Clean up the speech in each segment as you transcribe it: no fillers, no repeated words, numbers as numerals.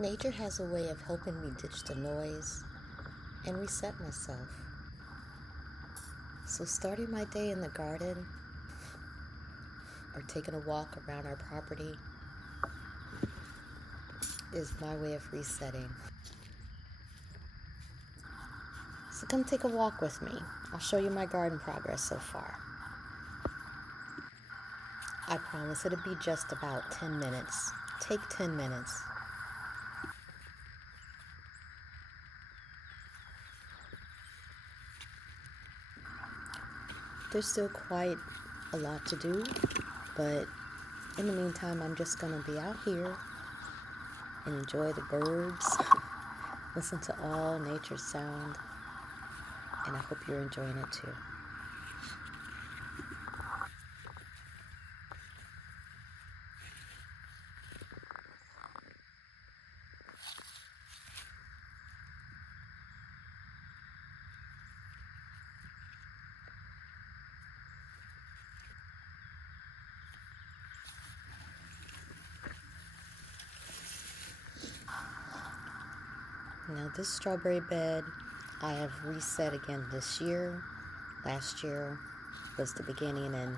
Nature has a way of helping me ditch the noise and reset myself. So starting my day in the garden or taking a walk around our property is my way of resetting. So come take a walk with me. I'll show you my garden progress so far. I promise it'll be just about 10 minutes. Take 10 minutes. There's still quite a lot to do, but in the meantime, I'm just going to be out here and enjoy the birds, listen to all nature's sound, and I hope you're enjoying it too. Now this strawberry bed I have reset again this year. Last year was the beginning, and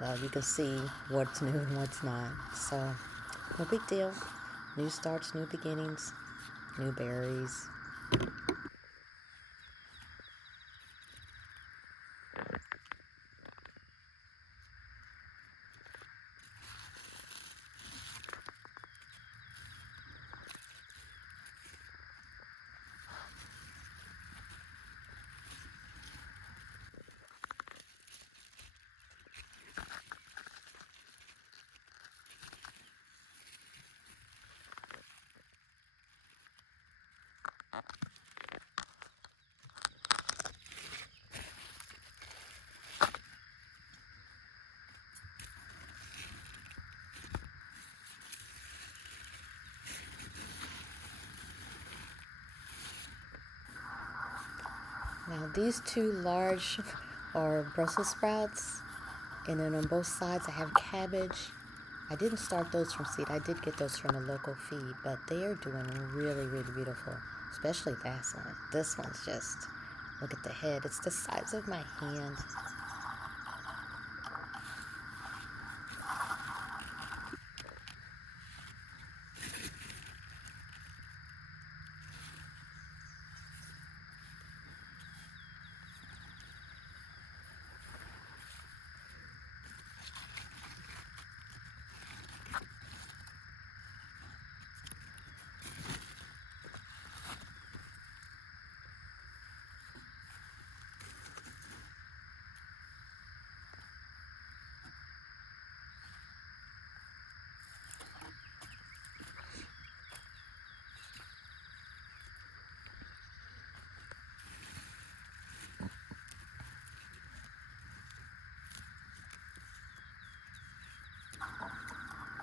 well, you can see what's new and what's not. So no big deal. New starts, new beginnings, new berries. Now these two large are Brussels sprouts, and then on both sides I have cabbage. I didn't start those from seed. I did get those from a local feed, but they are doing really, really beautiful, especially that one. This one's just, look at the head. It's the size of my hand.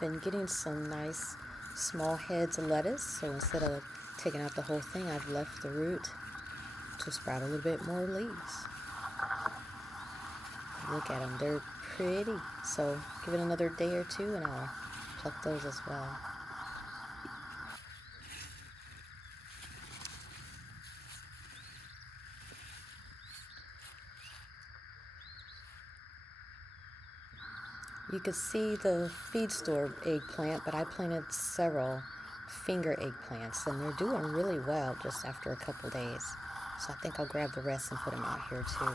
Been getting some nice small heads of lettuce, so instead of taking out the whole thing, I've left the root to sprout a little bit more leaves. Look at them, they're pretty. So give it another day or two and I'll pluck those as well. You can see the feed store eggplant, but I planted several finger eggplants and they're doing really well just after a couple days. So I think I'll grab the rest and put them out here too.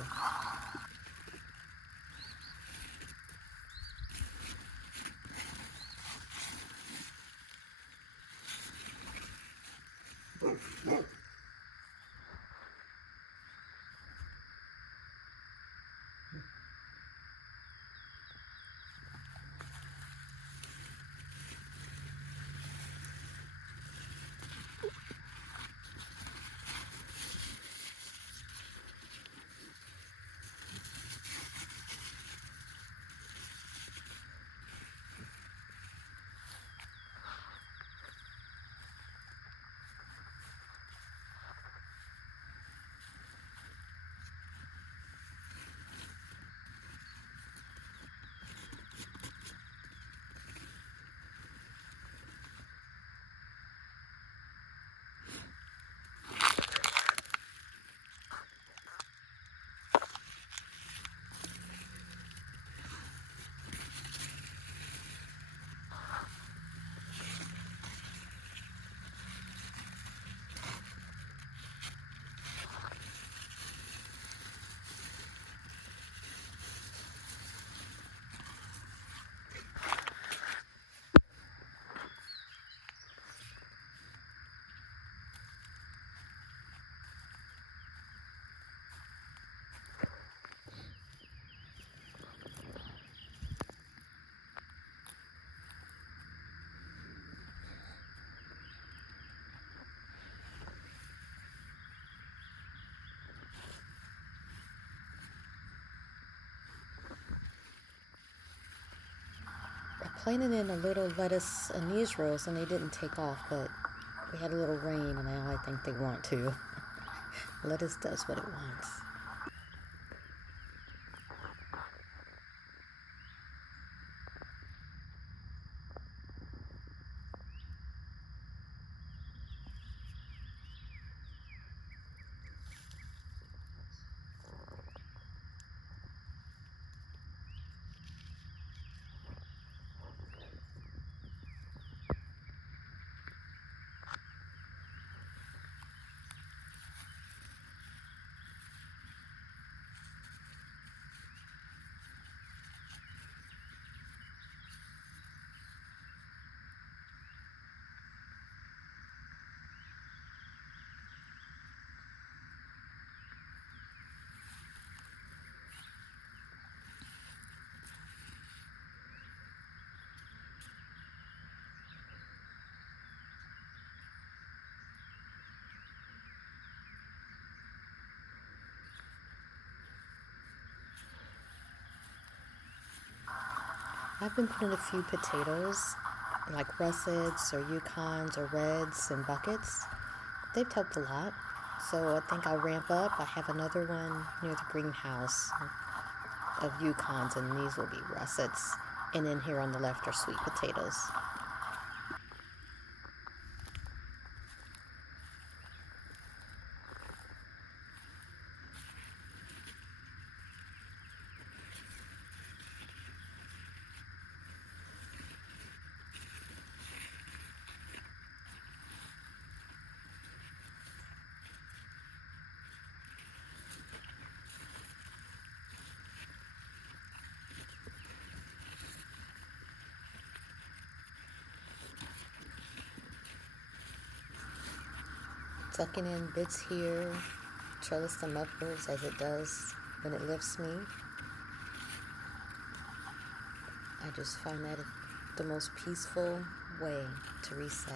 planted in a little lettuce and these rows, and they didn't take off, but we had a little rain, and now I think they want to. Lettuce does what it wants. I've been putting a few potatoes, like russets or Yukons or reds in buckets. They've helped a lot. So I think I'll ramp up. I have another one near the greenhouse of Yukons, and these will be russets. And then here on the left are sweet potatoes. Sucking in bits here, trellis them upwards as it does when it lifts me. I just find that the most peaceful way to reset.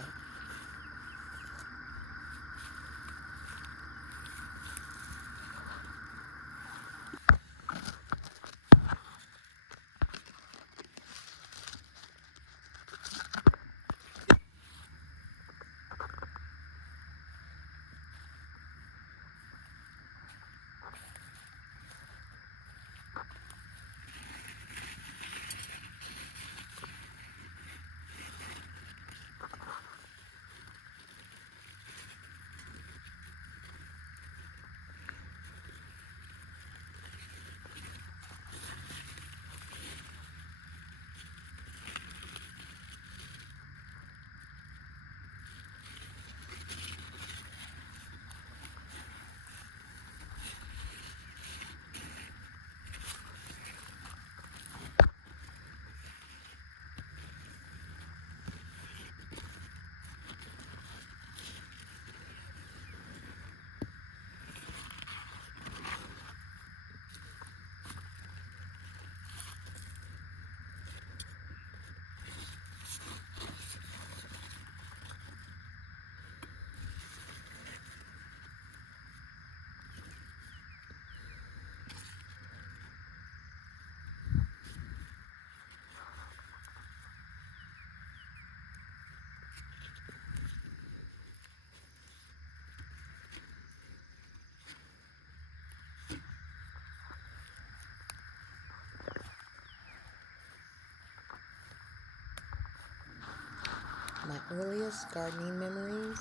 My earliest gardening memories,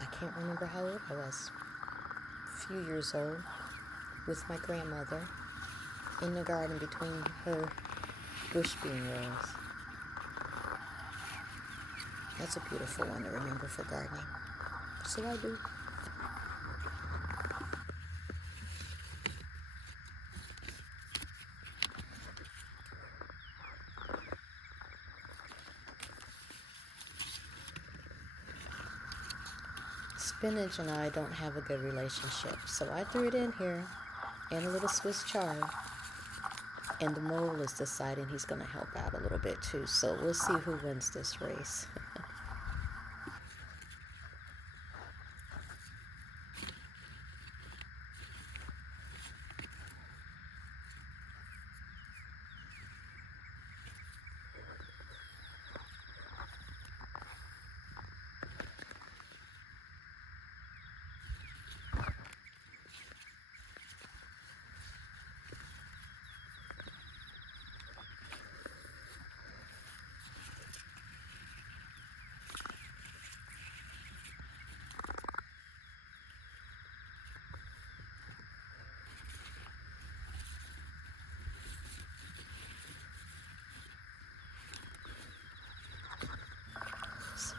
I can't remember how old I was. A few years old, with my grandmother, in the garden between her bush bean rows. That's a beautiful one to remember for gardening. So I do. Spinach and I don't have a good relationship, so I threw it in here, and a little Swiss chard. And the mole is deciding he's going to help out a little bit too, so we'll see who wins this race.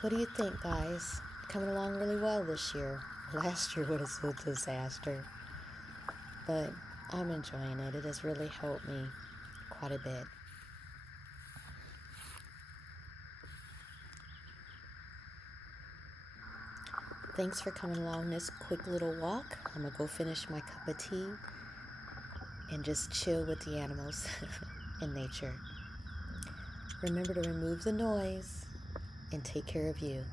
What do you think, guys? Coming along really well this year. Last year was a disaster, but I'm enjoying it. It has really helped me quite a bit. Thanks for coming along this quick little walk. I'm gonna go finish my cup of tea and just chill with the animals in nature. Remember to remove the noise and take care of you.